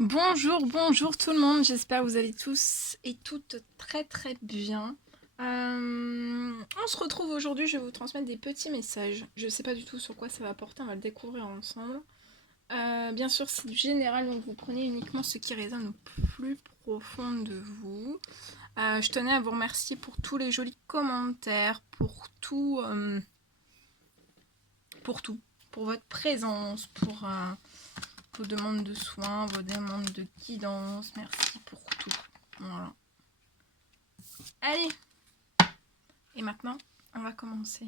Bonjour, bonjour tout le monde, j'espère que vous allez tous et toutes très très bien. On se retrouve aujourd'hui, je vais vous transmettre des petits messages. Je sais pas du tout sur quoi ça va porter, on va le découvrir ensemble. Bien sûr, c'est du général, donc vous prenez uniquement ce qui résonne au plus profond de vous. Je tenais à vous remercier pour tous les jolis commentaires, pour tout, pour votre présence, pour vos demandes de soins, vos demandes de guidance. Merci pour tout. Voilà. Allez. Et maintenant, on va commencer.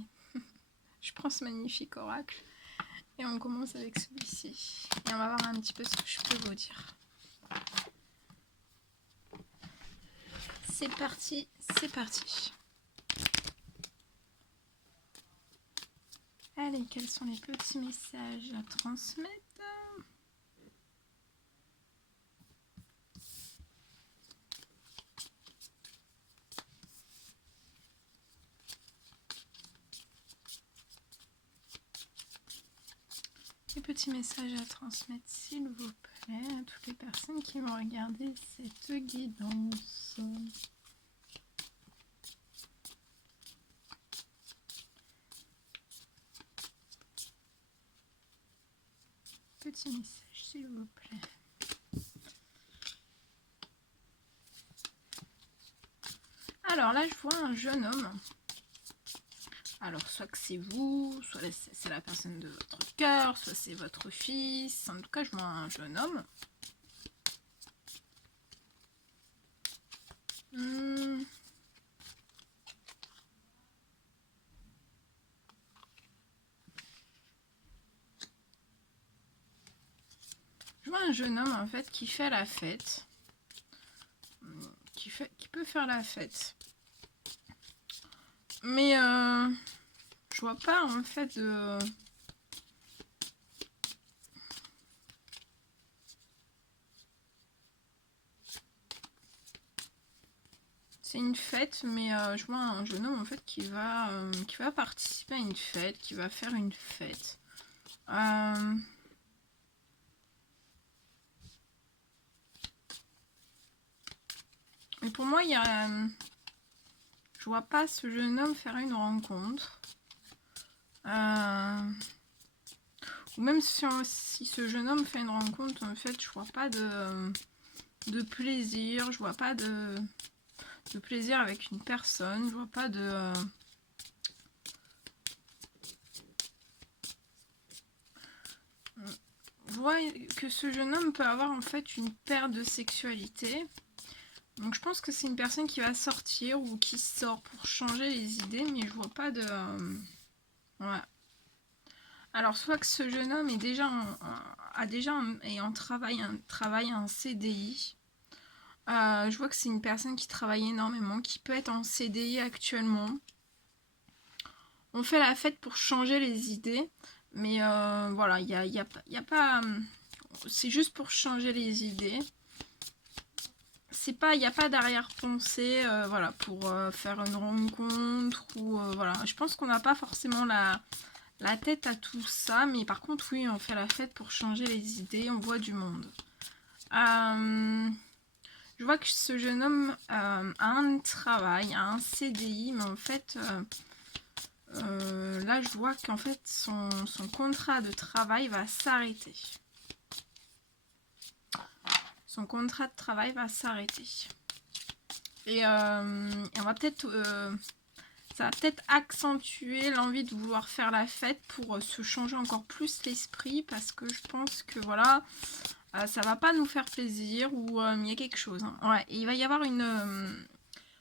Je prends ce magnifique oracle et on commence avec celui-ci. Et on va voir un petit peu ce que je peux vous dire. C'est parti, c'est parti. Allez, quels sont les petits messages à transmettre? Les petits messages à transmettre, s'il vous plaît, à toutes les personnes qui vont regarder cette guidance. Petit message, s'il vous plaît. Alors là, je vois un jeune homme. Alors, soit que c'est vous, soit c'est la personne de votre cœur, soit c'est votre fils. En tout cas, je vois un jeune homme. Je vois un jeune homme, en fait, qui fait la fête. Qui peut faire la fête. Mais je vois pas, en fait, de... C'est une fête, mais je vois un jeune homme, en fait, qui va participer à une fête, qui va faire une fête. Mais pour moi, il y a... je vois pas ce jeune homme faire une rencontre. Ou même si ce jeune homme fait une rencontre, en fait, je vois pas de plaisir. Je vois pas de plaisir avec une personne. Je vois pas de... je vois que ce jeune homme peut avoir en fait une perte de sexualité. Donc je pense que c'est une personne qui va sortir ou qui sort pour changer les idées, mais je vois pas de... ouais. Alors soit que ce jeune homme est déjà en travail, un CDI. Je vois que c'est une personne qui travaille énormément, qui peut être en CDI actuellement. On fait la fête pour changer les idées, mais voilà, il y a pas... c'est juste pour changer les idées. Il n'y a pas d'arrière-pensée, voilà, pour faire une rencontre ou voilà. Je pense qu'on n'a pas forcément la tête à tout ça, mais par contre, oui, on fait la fête pour changer les idées, on voit du monde. Je vois que ce jeune homme a un travail, a un CDI, mais en fait, là, je vois qu'en fait, son contrat de travail va s'arrêter. Son contrat de travail va s'arrêter. Et on va peut-être... ça va peut-être accentuer l'envie de vouloir faire la fête pour se changer encore plus l'esprit, parce que je pense que voilà, ça va pas nous faire plaisir, ou il y a quelque chose. Hein. Ouais, et il va y avoir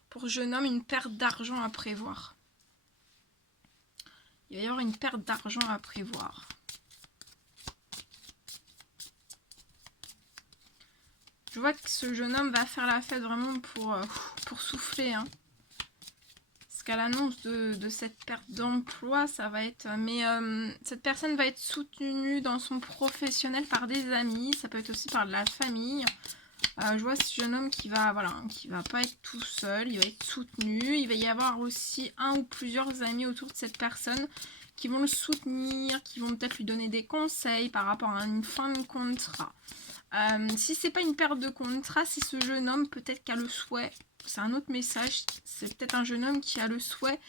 pour jeune homme, une perte d'argent à prévoir. Il va y avoir une perte d'argent à prévoir. Je vois que ce jeune homme va faire la fête vraiment pour souffler. Hein. Parce qu'à l'annonce de cette perte d'emploi, ça va être... Mais cette personne va être soutenue dans son professionnel par des amis. Ça peut être aussi par de la famille. Je vois ce jeune homme qui va pas être tout seul. Il va être soutenu. Il va y avoir aussi un ou plusieurs amis autour de cette personne qui vont le soutenir, qui vont peut-être lui donner des conseils par rapport à une fin de contrat. Si c'est pas une perte de contrat, c'est ce jeune homme peut-être qui a le souhait, c'est un autre message, c'est peut-être un jeune homme qui a le souhait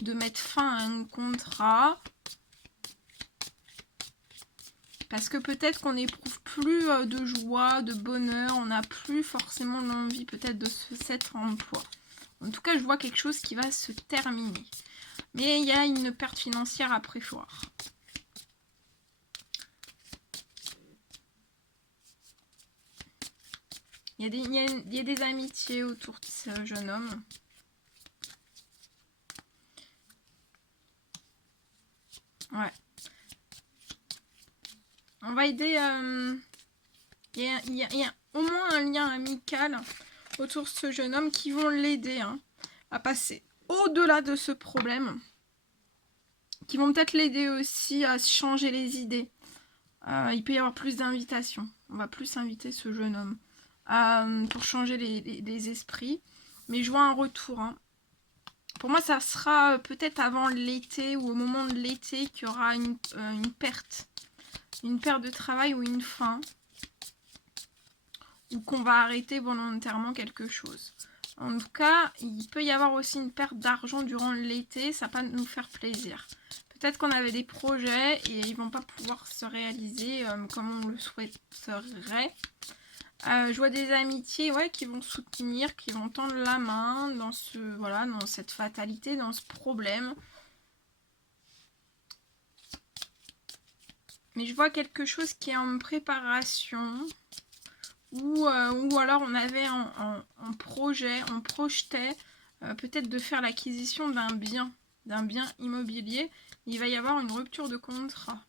de mettre fin à un contrat. Parce que peut-être qu'on n'éprouve plus de joie, de bonheur, on n'a plus forcément l'envie peut-être de cet emploi. En tout cas, je vois quelque chose qui va se terminer. Mais il y a une perte financière à prévoir. Il y a des amitiés autour de ce jeune homme. Ouais. On va aider... il y a au moins un lien amical autour de ce jeune homme qui vont l'aider à passer au-delà de ce problème. Qui vont peut-être l'aider aussi à changer les idées. Il peut y avoir plus d'invitations. On va plus inviter ce jeune homme pour changer les esprits. Mais je vois un retour. Pour moi, ça sera peut-être avant l'été ou au moment de l'été qu'il y aura une perte. Une perte de travail ou une fin. Ou qu'on va arrêter volontairement quelque chose. En tout cas, il peut y avoir aussi une perte d'argent durant l'été. Ça va pas nous faire plaisir. Peut-être qu'on avait des projets et ils vont pas pouvoir se réaliser comme on le souhaiterait. Je vois des amitiés qui vont soutenir, qui vont tendre la main dans dans cette fatalité, dans ce problème. Mais je vois quelque chose qui est en préparation. Ou alors on avait en projet, on projetait peut-être de faire l'acquisition d'un bien immobilier. Il va y avoir une rupture de contrat.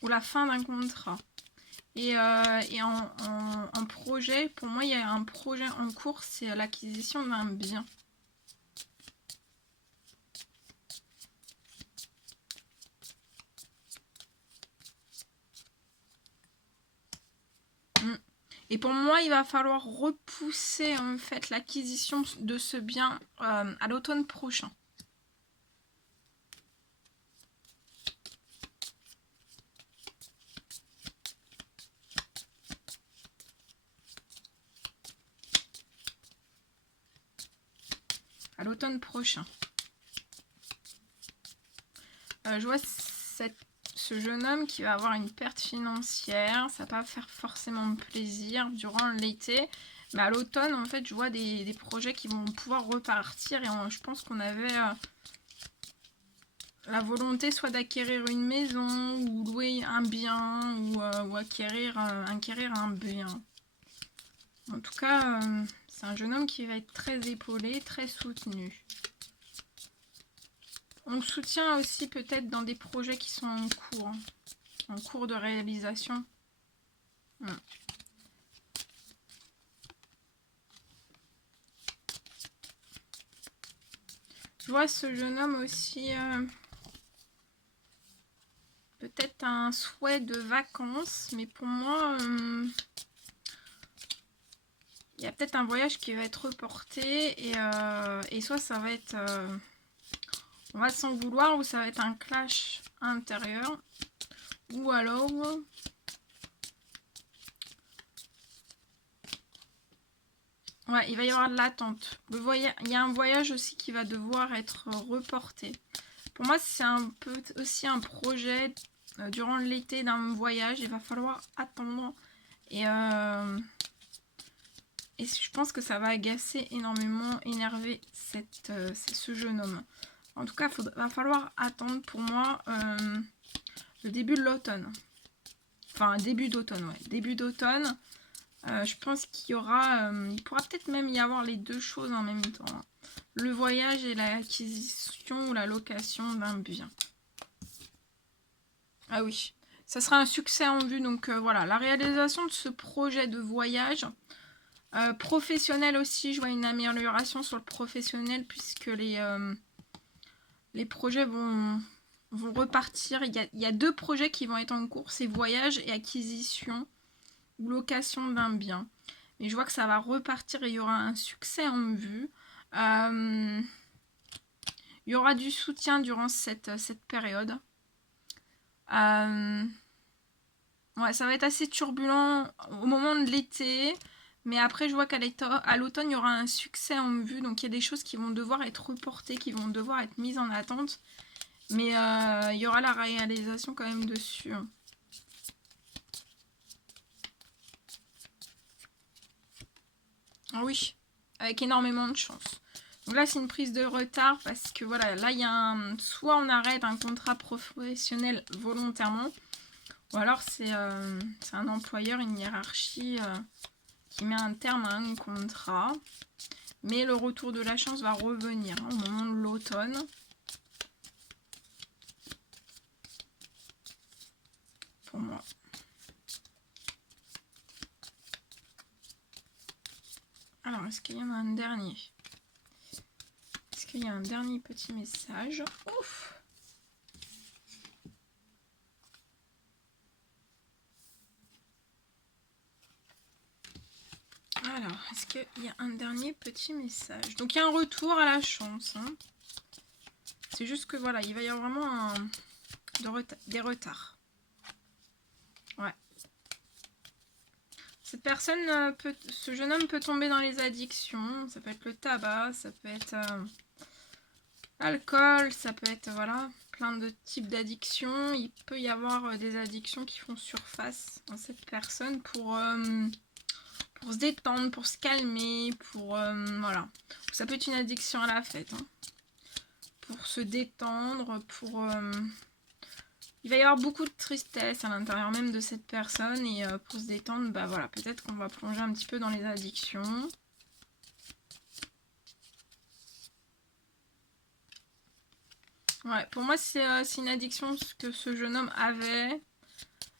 Ou la fin d'un contrat. Et en projet, pour moi, il y a un projet en cours, c'est l'acquisition d'un bien. Et pour moi, il va falloir repousser en fait l'acquisition de ce bien à l'automne prochain. À l'automne prochain. Je vois ce jeune homme qui va avoir une perte financière. Ça va pas faire forcément plaisir durant l'été. Mais à l'automne, en fait, je vois des projets qui vont pouvoir repartir. Et je pense qu'on avait la volonté soit d'acquérir une maison ou louer un bien ou acquérir un bien. En tout cas, c'est un jeune homme qui va être très épaulé, très soutenu. On le soutient aussi peut-être dans des projets qui sont en cours de réalisation. Je vois ce jeune homme aussi peut-être un souhait de vacances, mais pour moi, il y a peut-être un voyage qui va être reporté et soit ça va être... on va s'en vouloir ou ça va être un clash intérieur. Ou alors... ouais, il va y avoir de l'attente. Il y a un voyage aussi qui va devoir être reporté. Pour moi, c'est un peu aussi un projet durant l'été d'un voyage. Il va falloir attendre. Et je pense que ça va agacer énormément, énerver ce jeune homme. En tout cas, va falloir attendre pour moi le début de l'automne. Enfin, début d'automne, ouais. Début d'automne. Je pense qu'il y aura... il pourra peut-être même y avoir les deux choses en même temps. Le voyage et l'acquisition ou la location d'un bien. Ah oui, ça sera un succès en vue. Donc voilà, la réalisation de ce projet de voyage... professionnel aussi, je vois une amélioration sur le professionnel puisque les projets vont repartir. Il y a deux projets qui vont être en cours, c'est voyage et acquisition ou location d'un bien. Mais je vois que ça va repartir et il y aura un succès en vue. Il y aura du soutien durant cette période. Ouais, ça va être assez turbulent au moment de l'été. Mais après, je vois qu'à l'automne, il y aura un succès en vue. Donc, il y a des choses qui vont devoir être reportées, qui vont devoir être mises en attente. Mais il y aura la réalisation quand même dessus. Ah oui, avec énormément de chance. Donc là, c'est une prise de retard parce que voilà, là, il y a soit on arrête un contrat professionnel volontairement, ou alors c'est un employeur, une hiérarchie qui met un terme à un contrat. Mais le retour de la chance va revenir au moment de l'automne. Pour moi. Alors, est-ce qu'il y en a un dernier? Est-ce qu'il y a un dernier petit message? Ouf! Alors, est-ce qu'il y a un dernier petit message? Donc, il y a un retour à la chance. Hein. C'est juste que voilà, il va y avoir vraiment des retards. Ouais. Cette personne, ce jeune homme peut tomber dans les addictions. Ça peut être le tabac, ça peut être l'alcool, ça peut être voilà, plein de types d'addictions. Il peut y avoir des addictions qui font surface dans cette personne pour se détendre, pour se calmer, pour voilà. Ça peut être une addiction à la fête. Hein. Pour se détendre, pour... il va y avoir beaucoup de tristesse à l'intérieur même de cette personne et pour se détendre, bah voilà, peut-être qu'on va plonger un petit peu dans les addictions. Ouais, pour moi c'est une addiction que ce jeune homme avait.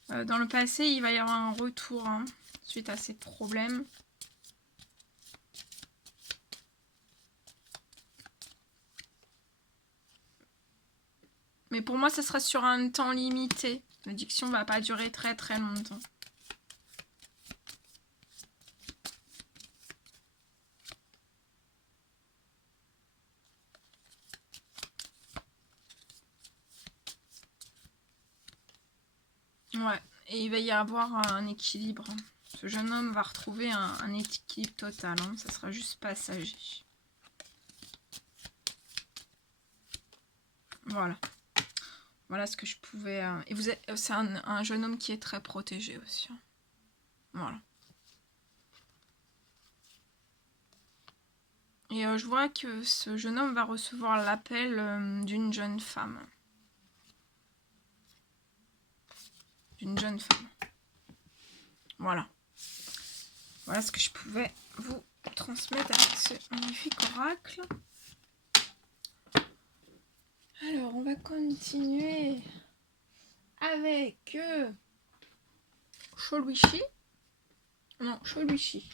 Dans le passé, il va y avoir un retour hein, suite à ces problèmes. Mais pour moi, ça sera sur un temps limité. L'addiction ne va pas durer très très longtemps. Ouais, et il va y avoir un équilibre. Ce jeune homme va retrouver un équilibre total. Hein. Ça sera juste passager. Voilà. Voilà ce que je pouvais... Et vous êtes, c'est un jeune homme qui est très protégé aussi. Hein. Voilà. Et je vois que ce jeune homme va recevoir l'appel d'une jeune femme. D'une jeune femme. Voilà. Voilà ce que je pouvais vous transmettre avec ce magnifique oracle. Alors, on va continuer avec Choluichi. Non, Choluichi.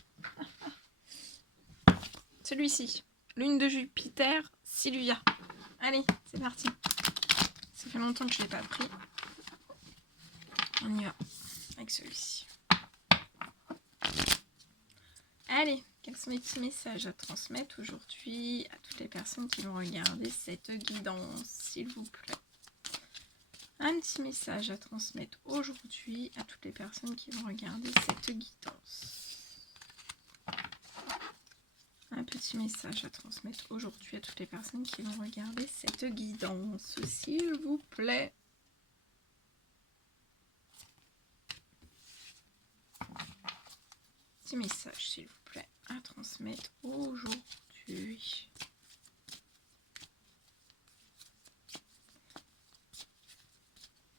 Celui-ci. Lune de Jupiter, Sylvia. Allez, c'est parti. Ça fait longtemps que je ne l'ai pas pris. On y va avec celui-ci. Allez, quels sont les petits messages à transmettre aujourd'hui à toutes les personnes qui vont regarder cette guidance, s'il vous plaît? Un petit message à transmettre aujourd'hui à toutes les personnes qui vont regarder cette guidance. Un petit message à transmettre aujourd'hui à toutes les personnes qui vont regarder cette guidance, s'il vous plaît. Petit message, s'il vous plaît, à transmettre aujourd'hui.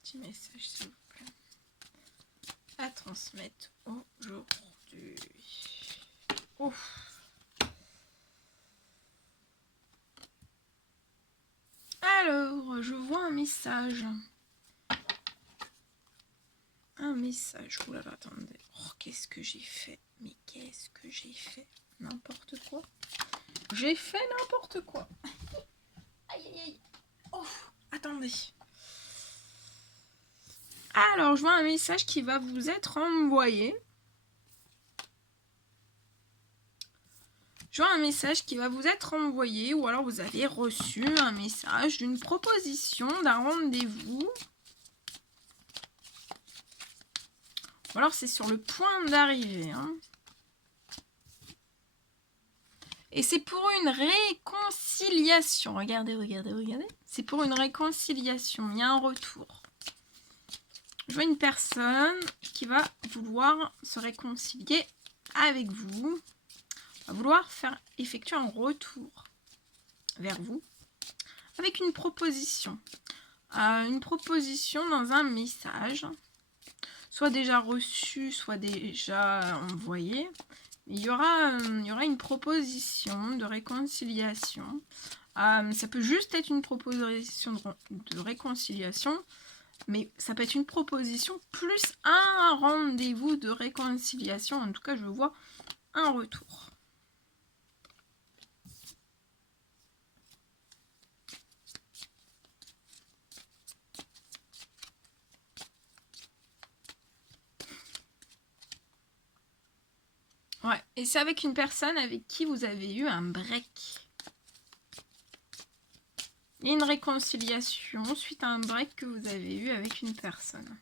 Petit message, s'il vous plaît, à transmettre aujourd'hui. Ouf. Alors, je vois un message. Un message. Oh là là, attendez. Oh, qu'est-ce que j'ai fait? Mais qu'est-ce que j'ai fait? N'importe quoi. J'ai fait n'importe quoi. Aïe, aïe, aïe. Oh, attendez. Alors, je vois un message qui va vous être envoyé. Je vois un message qui va vous être envoyé ou alors vous avez reçu un message d'une proposition d'un rendez-vous. Ou alors c'est sur le point d'arriver. Hein. Et c'est pour une réconciliation. Regardez, regardez, regardez. C'est pour une réconciliation. Il y a un retour. Je vois une personne qui va vouloir se réconcilier avec vous. Va vouloir effectuer un retour vers vous. Avec une proposition. Une proposition dans un message. Soit déjà reçu, soit déjà envoyé. Il y aura une proposition de réconciliation. Ça peut juste être une proposition de réconciliation, mais ça peut être une proposition plus un rendez-vous de réconciliation. En tout cas, je vois un retour. Ouais, et c'est avec une personne avec qui vous avez eu un break. Il y a une réconciliation suite à un break que vous avez eu avec une personne.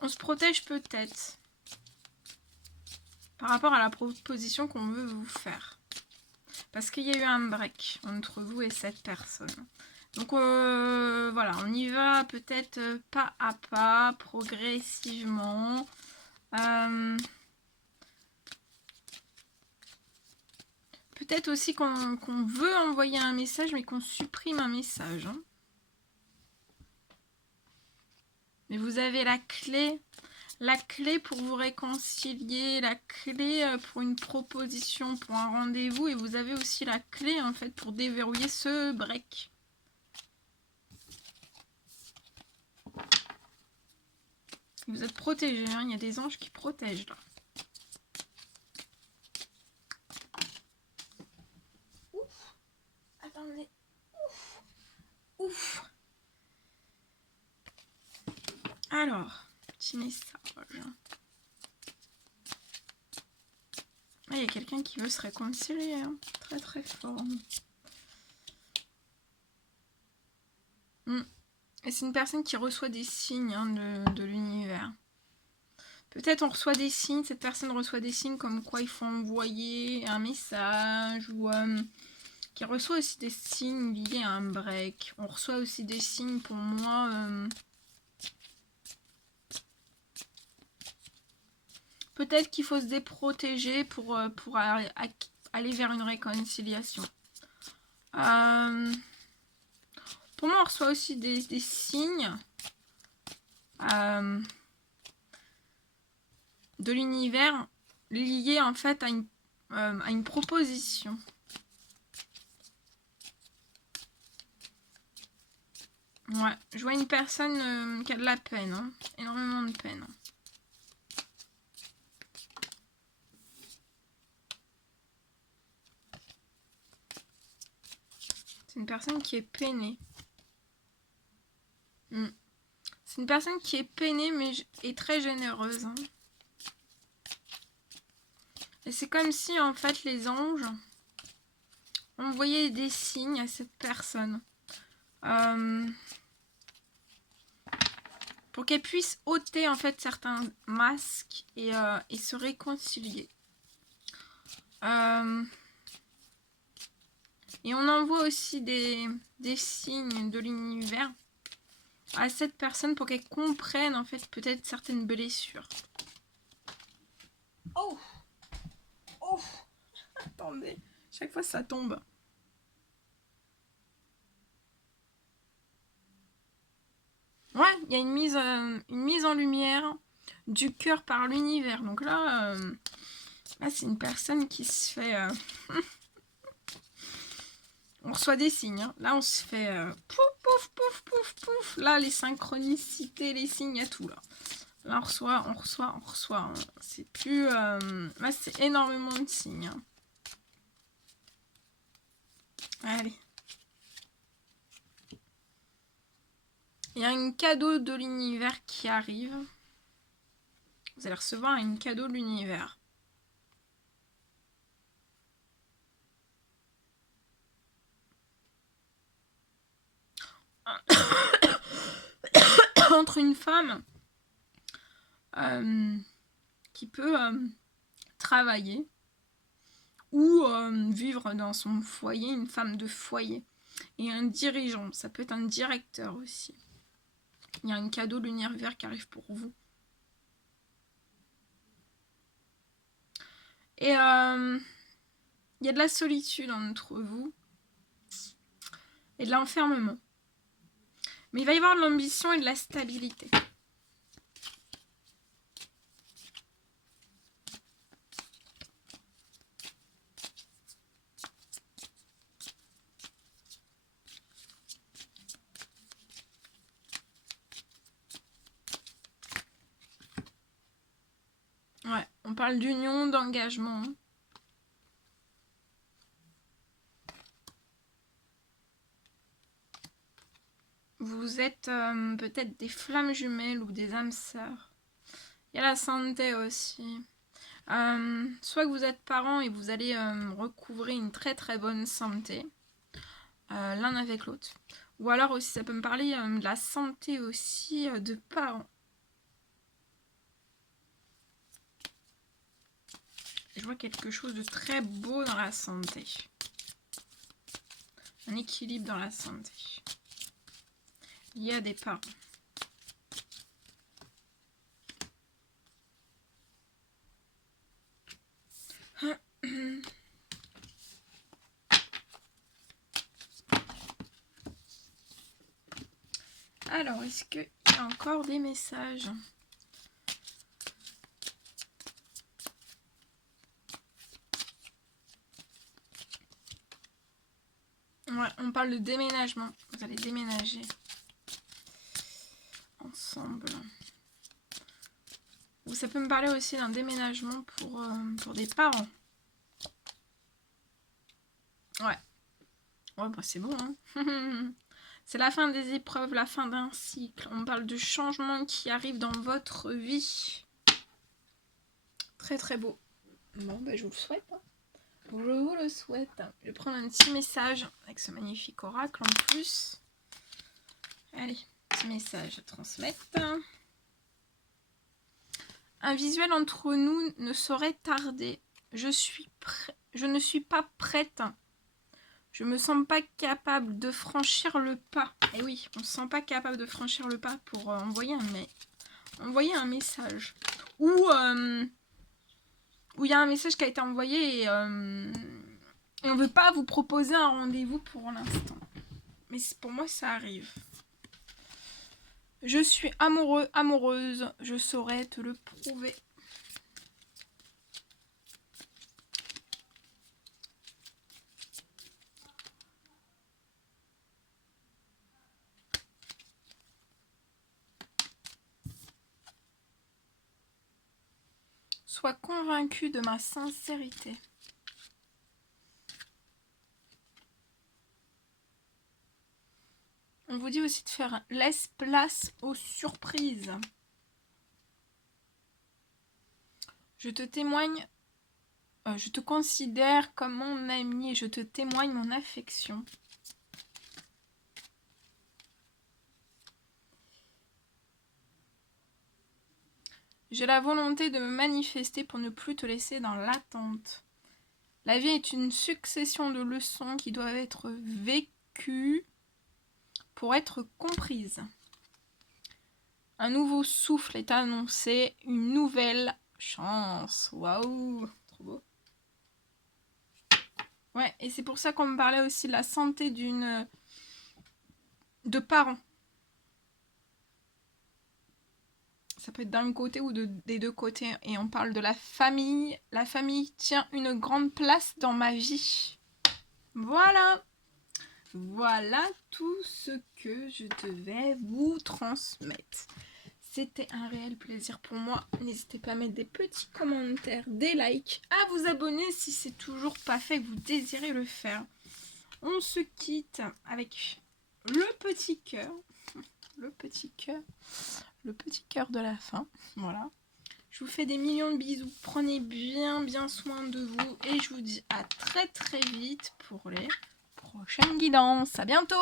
On se protège peut-être par rapport à la proposition qu'on veut vous faire. Parce qu'il y a eu un break entre vous et cette personne. Donc voilà, on y va peut-être pas à pas, progressivement. Peut-être aussi qu'on veut envoyer un message, mais qu'on supprime un message. Hein. Mais vous avez la clé pour vous réconcilier, la clé pour une proposition, pour un rendez-vous, et vous avez aussi la clé en fait pour déverrouiller ce break. Vous êtes protégés, hein, il y a des anges qui protègent là. Ouf. Attendez. Ouf. Ouf. Alors, petit message. Il y a quelqu'un qui veut se réconcilier, hein. Très très fort. Et c'est une personne qui reçoit des signes hein, de l'univers. Peut-être on reçoit des signes, cette personne reçoit des signes comme quoi il faut envoyer un message ou qui reçoit aussi des signes liés à un break. On reçoit aussi des signes pour moi. Peut-être qu'il faut se déprotéger pour aller vers une réconciliation. Pour moi, on reçoit aussi des signes de l'univers liés en fait à une proposition. Ouais, je vois une personne qui a de la peine, hein, énormément de peine. C'est une personne qui est peinée. C'est une personne qui est peinée mais est très généreuse. Hein. Et c'est comme si en fait les anges envoyaient des signes à cette personne. Pour qu'elle puisse ôter en fait certains masques et se réconcilier. Et on envoie aussi des signes de l'univers à cette personne pour qu'elle comprenne en fait peut-être certaines blessures. Oh! Oh! Attendez, chaque fois ça tombe. Ouais, il y a une mise en lumière du cœur par l'univers. Donc là, c'est une personne qui se fait... on reçoit des signes. Hein. Là, on se fait pouf, pouf, pouf, pouf, pouf. Là, les synchronicités, les signes, il y a tout là. Là, on reçoit. Hein. C'est plus... là, c'est énormément de signes. Hein. Allez. Il y a un cadeau de l'univers qui arrive. Vous allez recevoir un cadeau de l'univers. Entre une femme qui peut travailler ou vivre dans son foyer, une femme de foyer, et un dirigeant, ça peut être un directeur aussi. Il y a un cadeau de l'univers qui arrive pour vous. Et il y a de la solitude entre vous et de l'enfermement. Mais il va y avoir de l'ambition et de la stabilité. Ouais, on parle d'union, d'engagement. Vous êtes peut-être des flammes jumelles ou des âmes sœurs. Il y a la santé aussi. Soit que vous êtes parents et vous allez recouvrer une très très bonne santé, l'un avec l'autre. Ou alors aussi ça peut me parler de la santé aussi de parents. Je vois quelque chose de très beau dans la santé. Un équilibre dans la santé. Il y a des parents. Alors, est-ce qu'il y a encore des messages ? Ouais, on parle de déménagement. Vous allez déménager ensemble. Ou ça peut me parler aussi d'un déménagement pour des parents. Ouais. Ouais, bah c'est bon, hein. C'est la fin des épreuves, la fin d'un cycle. On parle de changements qui arrivent dans votre vie. Très très beau. Bon, bah je vous le souhaite. Hein. Je vous le souhaite. Je vais prendre un petit message avec ce magnifique oracle en plus. Allez, petit message à transmettre. Un visuel entre nous ne saurait tarder. Je ne suis pas prête. Je me sens pas capable de franchir le pas. Et oui, on se sent pas capable de franchir le pas pour envoyer un message. Ou il y a un message qui a été envoyé et on veut pas vous proposer un rendez-vous pour l'instant. Mais pour moi, ça arrive. Je suis amoureux, amoureuse. Je saurais te le prouver. Sois convaincu de ma sincérité. On vous dit aussi de faire laisse place aux surprises. Je te témoigne, je te considère comme mon ami et je te témoigne mon affection. J'ai la volonté de me manifester pour ne plus te laisser dans l'attente. La vie est une succession de leçons qui doivent être vécues pour être comprises. Un nouveau souffle est annoncé, une nouvelle chance. Waouh, trop beau. Ouais, et c'est pour ça qu'on me parlait aussi de la santé de parents. Ça peut être d'un côté ou des deux côtés. Et on parle de la famille. La famille tient une grande place dans ma vie. Voilà. Voilà tout ce que je devais vous transmettre. C'était un réel plaisir pour moi. N'hésitez pas à mettre des petits commentaires, des likes, à vous abonner si c'est toujours pas fait et que vous désirez le faire. On se quitte avec le petit cœur. Le petit cœur de la fin. Voilà. Je vous fais des millions de bisous. Prenez bien soin de vous. Et je vous dis à très vite pour les prochaines guidances. À bientôt!